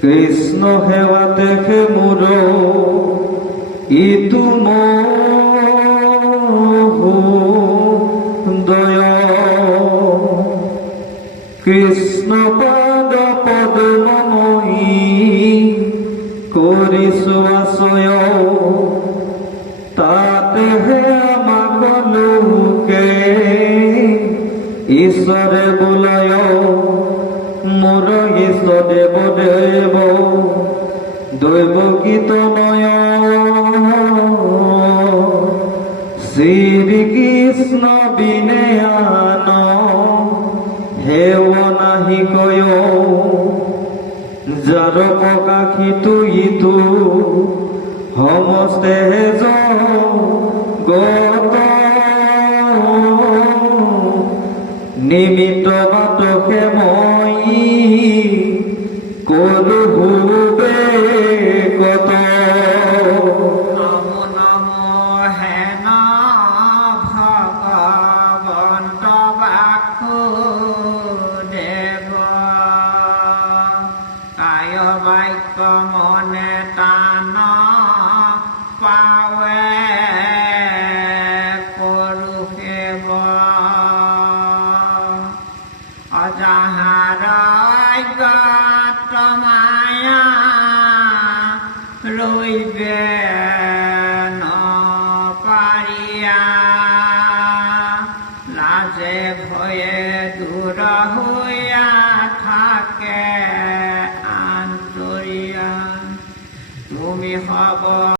কৃষ্ণ সেৱা দেখে মোৰ ইটো দয় কৃষ্ণ পাদ পদ্মময়ী কৰিছো আশ্ৰয় তাতেহে আমাক লোকে ঈশ্বৰে বোলায় মোৰ ঈশ্বদেৱ দেৱ দৈৱ গীত নয় শ্ৰীকৃষ্ণ বিনে আন হেৱ নাহি কয় যাৰ প্ৰকাশিতো ইটো সমস্তে জগত নিমিত্ত বাতকে